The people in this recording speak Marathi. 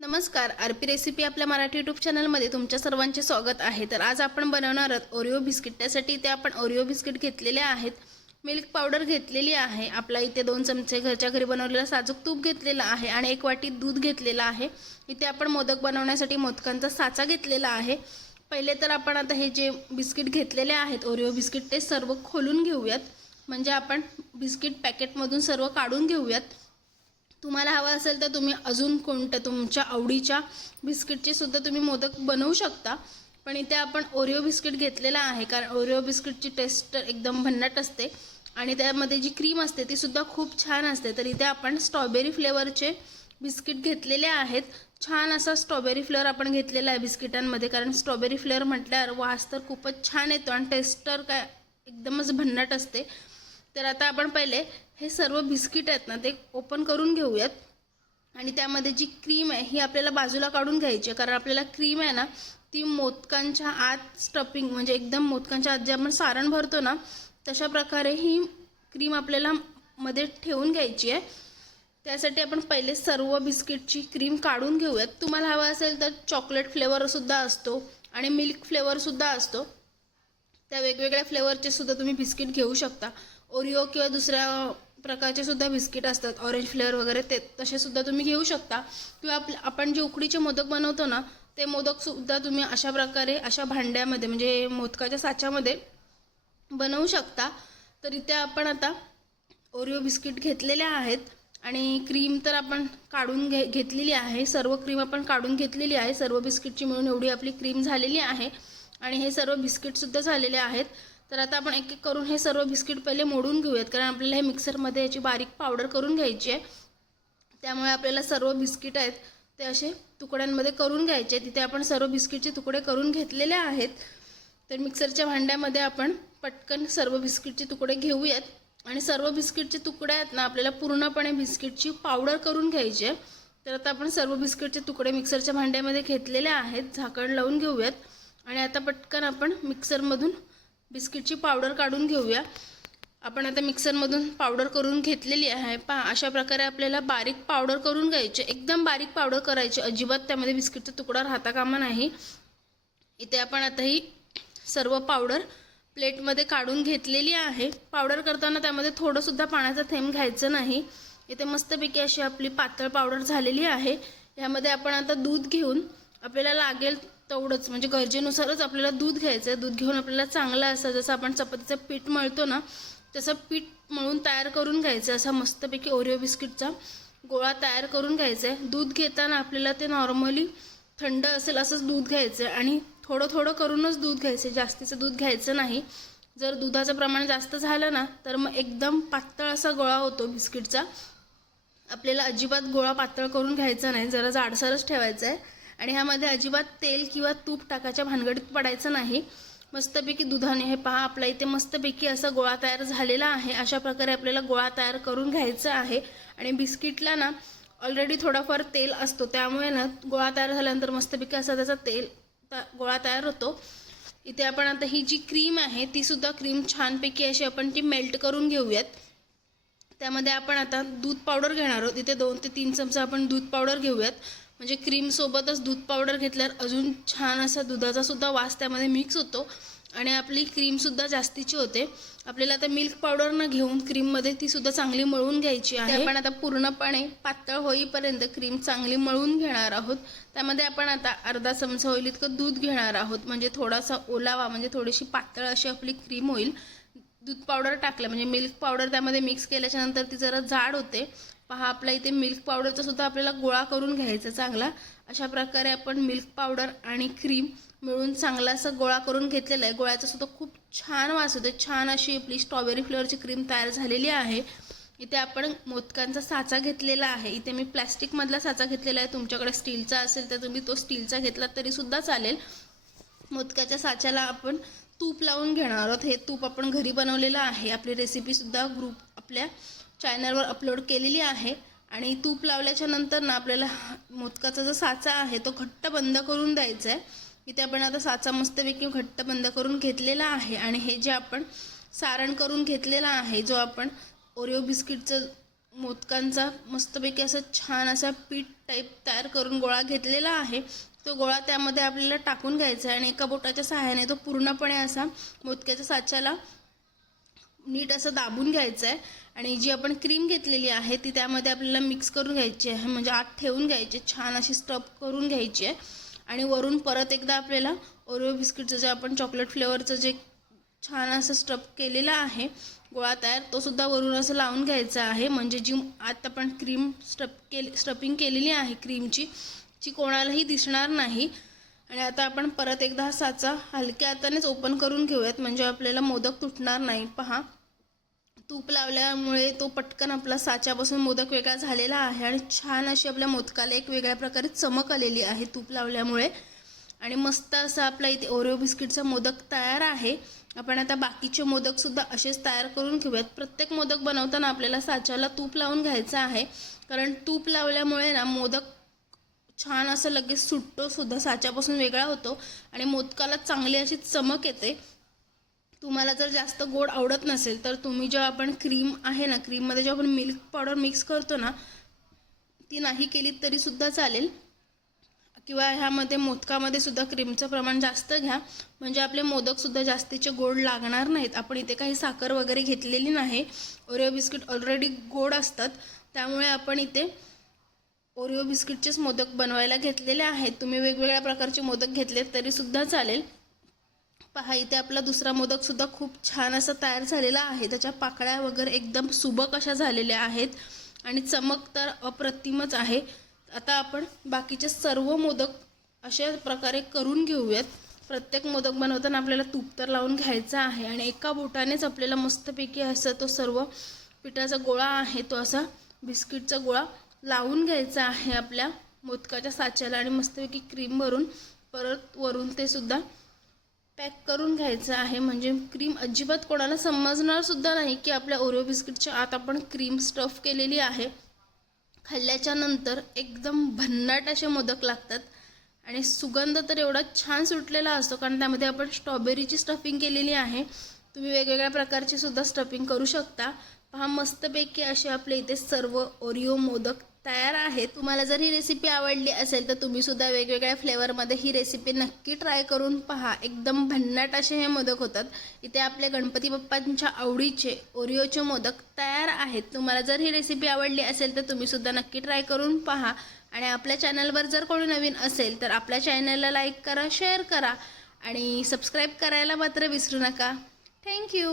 नमस्कार आर पी रेसिपी आपल्या मराठी यूट्यूब चॅनलमध्ये तुमच्या सर्वांचे स्वागत आहे. तर आज आपण बनवणार आहोत ओरिओ बिस्किट त्यासाठी इथे आपण ओरिओ बिस्किट घेतलेले आहेत. मिल्क पावडर घेतलेली आहे. आपला इथे दोन चमचे घरच्या घरी बनवलेला साजूक तूप घेतलेला आहे आणि एक वाटी दूध घेतलेलं आहे. इथे आपण मोदक बनवण्यासाठी मोदकांचा साचा घेतलेला आहे. पहिले तर आपण आता हे जे बिस्किट घेतलेले आहेत ओरिओ बिस्किट ते सर्व खोलून घेऊयात. म्हणजे आपण बिस्किट पॅकेटमधून सर्व काढून घेऊयात. तुम्हाला हवं असेल तर तुम्ही अजून कोणत्या तुमच्या आवडीच्या बिस्किटचे सुद्धा तुम्ही मोदक बनवू शकता. पण इथे आपण ओरिओ बिस्किट घेतलेला आहे कारण ओरिओ बिस्किटची टेस्ट एकदम भन्नाट असते. आणि त्यामध्ये जी क्रीम असते ती सुद्धा खूप छान असते. तर इथे आपण स्ट्रॉबेरी फ्लेवरचे बिस्किट घेतलेले आहेत. छान असा स्ट्रॉबेरी फ्लेवर आपण घेतलेला आहे बिस्किटांमध्ये कारण स्ट्रॉबेरी फ्लेवर म्हटल्यावर वास तर खूपच छान येतो आणि टेस्ट तर काय एकदमच भन्नाट असते. तर आता आपण पहिले हे सर्व बिस्किट आहेत ना ते ओपन करून घेऊयात. आणि त्यामध्ये जी क्रीम आहे ही आपल्याला बाजूला काढून घ्यायची आहे. कारण आपल्याला क्रीम आहे ना ती मोदकांच्या आत स्टफिंग म्हणजे एकदम मोदकांच्या आत जे आपण सारण भरतो ना तशा प्रकारे ही क्रीम आपल्याला मध्ये ठेवून घ्यायची आहे. त्यासाठी आपण पहिले सर्व बिस्किटची क्रीम काढून घेऊयात. तुम्हाला हवा असेल तर चॉकलेट फ्लेवरसुद्धा असतो आणि मिल्क फ्लेवरसुद्धा असतो. त्या वेगवेगळ्या फ्लेवरचे सुद्धा तुम्ही बिस्किट घेऊ शकता. ओरिओ किंवा दुसऱ्या प्रकारचे सुद्धा बिस्किट असतात ऑरेंज फ्लेवर वगैरे ते तसे सुद्धा तुम्ही घेऊ शकता. किंवा आप आपण जे उकडीचे मोदक बनवतो ना ते मोदकसुद्धा तुम्ही अशा प्रकारे अशा भांड्यामध्ये म्हणजे मोदकाच्या साच्यामध्ये बनवू शकता. तर इथे आपण आता ओरिओ बिस्किट घेतलेल्या आहेत. आणि क्रीम तर आपण काढून घे घेतलेली आहे. सर्व क्रीम आपण काढून घेतलेली आहे. सर्व बिस्किटची मिळून एवढी आपली क्रीम झालेली आहे. आणि हे सर्व बिस्किटसुद्धा झालेले आहेत. तर आता आपण एक एक करून हे सर्व बिस्किट पहिले मोडून घेऊयात. कारण आपल्याला हे मिक्सरमध्ये याची बारीक पावडर करून घ्यायची आहे. त्यामुळे आपल्याला सर्व बिस्किट आहेत ते असे तुकड्यांमध्ये करून घ्यायचे तिथे आपण सर्व बिस्किटचे तुकडे करून घेतलेले आहेत. तर मिक्सरच्या भांड्यामध्ये आपण पटकन सर्व बिस्किटचे तुकडे घेऊयात. आणि सर्व बिस्किटचे तुकडे आहेत ना आपल्याला पूर्णपणे बिस्किटची पावडर करून घ्यायची आहे. तर आता आपण सर्व बिस्किटचे तुकडे मिक्सरच्या भांड्यामध्ये घेतलेले आहेत. झाकण लावून घेऊयात. आणि आता पटकन आपण मिक्सरमधून बिस्किटची पावडर काढून घेऊया. आपण आता मिक्सरमधून पावडर करून घेतलेली आहे. पहा अशा प्रकारे आपल्याला बारीक पावडर करून घ्यायची. एकदम बारीक पावडर करायची. अजिबात त्यामध्ये बिस्किटचा तुकडा राहता कामा नाही. इथे आपण आता ही सर्व पावडर प्लेटमध्ये काढून घेतलेली आहे. पावडर करताना त्यामध्ये थोडंसुद्धा पाण्याचा थेंब घ्यायचं नाही. इथे मस्तपैकी अशी आपली पातळ पावडर झालेली आहे. यामध्ये आपण आता दूध घेऊन आपल्याला लागेल तेवढंच. म्हणजे गरजेनुसारच आपल्याला दूध घ्यायचं आहे दूध घेऊन आपल्याला चांगलं असं जसं आपण चपातीचं पीठ मळतो ना तसं पीठ मळून तयार करून घ्यायचं. असा मस्तपैकी ओरिओ बिस्किटचा गोळा तयार करून घ्यायचा आहे दूध घेताना आपल्याला ते नॉर्मली थंड असेल असंच दूध घ्यायचं आहे आणि थोडं थोडं करूनच दूध घ्यायचं आहे जास्तीचं दूध घ्यायचं नाही. जर दुधाचं प्रमाण जास्त झालं ना तर मग एकदम पातळ असा गोळा होतो बिस्किटचा आपल्याला अजिबात गोळा पातळ करून घ्यायचा नाही. जरा जाडसरच ठेवायचा आहे आणि ह्यामध्ये अजिबात तेल किंवा तूप टाकायच्या भानगडीत पडायचं नाही. मस्तपैकी दुधाने हे पहा आपला इथे मस्तपैकी असा गोळा तयार झालेला आहे. अशा प्रकारे आपल्याला गोळा तयार करून घ्यायचा आहे. आणि बिस्किटला ना ऑलरेडी थोडाफार तेल असतो. त्यामुळे ना गोळा तयार झाल्यानंतर मस्तपैकी असा त्याचा तेल गोळा तयार होतो. इथे आपण आता ही जी क्रीम आहे ती सुद्धा क्रीम छानपैकी अशी आपण ती मेल्ट करून घेऊयात. त्यामध्ये आपण आता दूध पावडर घेणार आहोत. इथे दोन ते तीन चमचा आपण दूध पावडर घेऊयात. म्हणजे क्रीमसोबतच दूध पावडर घेतल्यावर अजून छान असा दुधाचा सुद्धा वास त्यामध्ये मिक्स होतो. आणि आपली क्रीमसुद्धा जास्तीची होते. आपल्याला आता मिल्क पावडर न घेऊन क्रीममध्ये ती सुद्धा चांगली मळून घ्यायची आहे. आपण आता पूर्णपणे पातळ होईपर्यंत क्रीम चांगली मळून घेणार आहोत. त्यामध्ये आपण आता अर्धा चमचा होईल इतकं दूध घेणार आहोत. म्हणजे थोडासा ओलावा म्हणजे थोडीशी पातळ अशी आपली क्रीम होईल. दूध पावडर टाकलं. म्हणजे मिल्क पावडर त्यामध्ये मिक्स केल्याच्यानंतर ती जरा जाड होते. पहा आपल्या इथे मिल्क पावडरचा सुद्धा आपल्याला गोळा करून घ्यायचा चांगला. अशा प्रकारे आपण मिल्क पावडर आणि क्रीम मिळून चांगला असं गोळा करून घेतलेला आहे. गोळ्याचा सुद्धा खूप छान वास होते छान अशी आपली स्ट्रॉबेरी फ्लेवरची क्रीम तयार झालेली आहे. इथे आपण मोदकांचा साचा घेतलेला आहे. इथे मी प्लॅस्टिकमधला साचा घेतलेला आहे. तुमच्याकडे स्टीलचा असेल तर तुम्ही तो स्टीलचा घेतला तरीसुद्धा चालेल. मोदकाच्या साच्याला आपण तूप लावून घेणार आहोत. हे तूप आपण घरी बनवलेलं आहे. आपली रेसिपीसुद्धा ग्रुप आपल्या चॅनलवर अपलोड केलेली आहे. आणि तूप लावल्याच्या नंतर ना आपल्याला मोदकाचा जो साचा आहे तो घट्ट बंद करून द्यायचा आहे. इथे आपण आता साचा मस्तपैकी घट्ट बंद करून घेतलेला आहे. आणि हे जे आपण सारण करून घेतलेलं आहे जो आपण ओरिओ बिस्किटचं मोदकांचा मस्तपैकी असं छान असा पीठ टाईप तयार करून गोळा घेतलेला आहे. तो गोळा त्यामध्ये आपल्याला टाकून घ्यायचा आहे आणि एका बोटाच्या सहाय्याने तो पूर्णपणे असा मोदक्याच्या साच्याला नीट असं दाबून घ्यायचं आहे. आणि जी आपण क्रीम घेतलेली आहे ती त्यामध्ये आपल्याला मिक्स करून घ्यायची आहे. म्हणजे आत ठेवून घ्यायची छान अशी स्टफ करून घ्यायची आहे. आणि वरून परत एकदा आपल्याला ओरिओ बिस्किटचं जे आपण चॉकलेट फ्लेवरचं जे छान असं स्टफ केलेलं आहे गोळा तयार तो सुद्धा वरून असं लावून घ्यायचा आहे. म्हणजे जी आत आपण क्रीम स्टप केली स्टफिंग केलेली आहे क्रीमची ची कोणालाही दिसणार नाही. आणि आता आपण परत एकदा साचा हलक्या हातानेच ओपन करून घेऊयात. म्हणजे आपल्याला मोदक तुटणार नाही. पहा. तूप लावल्यामुळे तो पटकन आपला साच्यापासून मोदक वेगळा झालेला आहे. आणि छान अशी आपल्या मोदकाला एक वेगळ्या प्रकारे चमक आलेली आहे तूप लावल्यामुळे. आणि मस्त असा आपला इथे ओरिओ बिस्किटचा मोदक तयार आहे. आपण आता बाकीचे मोदकसुद्धा असेच तयार करून घेऊयात. प्रत्येक मोदक बनवताना आपल्याला साच्याला तूप लावून घ्यायचं आहे. कारण तूप लावल्यामुळे ना मोदक छान असं लगेच सुटतो सुद्धा साच्यापासून वेगळा होतो आणि मोदकाला चांगली अशी चमक येते. तुम्हाला जर जास्त गोड आवडत नसेल तर तुम्ही जेव्हा आपण क्रीम आहे ना क्रीममध्ये जेव्हा आपण मिल्क पावडर मिक्स करतो ना ती नाही केली तरीसुद्धा चालेल. किंवा ह्यामध्ये मोदकामध्ये सुद्धा क्रीमचं प्रमाण जास्त घ्या. म्हणजे आपले मोदकसुद्धा जास्तीचे गोड लागणार नाहीत. आपण इथे काही साखर वगैरे घेतलेली नाही. ओरिओ बिस्किट ऑलरेडी गोड असतात. त्यामुळे आपण इथे ओरिओ बिस्किटचेच मोदक बनवायला घेतलेले आहेत. तुम्ही वेगवेगळ्या प्रकारचे मोदक घेतले तरीसुद्धा चालेल. पहा इथे आपला दुसरा मोदकसुद्धा खूप छान असा तयार झालेला आहे. त्याच्या पाकळ्या वगैरे एकदम सुबक अशा झालेल्या आहेत आणि चमक तर अप्रतिमच आहे. आता आपण बाकीचे सर्व मोदक अशा प्रकारे करून घेऊयात. प्रत्येक मोदक बनवताना आपल्याला तूप तर लावून घ्यायचा आहे आणि एका बोटानेच आपल्याला मस्तपैकी असं तो सर्व पिठाचा गोळा आहे तो असा बिस्किटचा गोळा लावून घ्यायचं आहे आपल्या मोदकाच्या साच्याला आणि मस्तपैकी क्रीम भरून परत वरून ते सुद्धा पॅक करून घ्यायचं आहे. म्हणजे क्रीम अजिबात कोणाला समजणारसुद्धा नाही की आपल्या ओरिओ बिस्किटच्या आत आपण क्रीम स्टफ केलेली आहे. खाल्ल्याच्या नंतर एकदम भन्नाट असे मोदक लागतात आणि सुगंध तर एवढा छान सुटलेला असतो कारण त्यामध्ये आपण स्ट्रॉबेरीची स्टफिंग केलेली आहे. तुम्ही वेगवेगळ्या प्रकारची सुद्धा स्टफिंग करू शकता. पहा मस्तपैकी असे आपले इथे सर्व ओरिओ मोदक तयार आहेत. तुम्हाला जर ही रेसिपी आवडली असेल तर तुम्ही सुद्धा वेगवेगळ्या फ्लेवरमध्ये ही रेसिपी नक्की ट्राय करून पहा. एकदम भन्नाट असे हे मोदक होतात. इथे आपले गणपती बाप्पांच्या आवडीचे ओरिओचे मोदक तयार आहेत. तुम्हाला जर ही रेसिपी आवडली असेल तर तुम्ही सुद्धा नक्की ट्राय करून पहा. आणि आपल्या चॅनलवर जर कोणी नवीन असेल तर आपल्या चॅनलला लाईक करा शेअर करा. आणि सबस्क्राईब करायला मात्र विसरू नका. Thank you.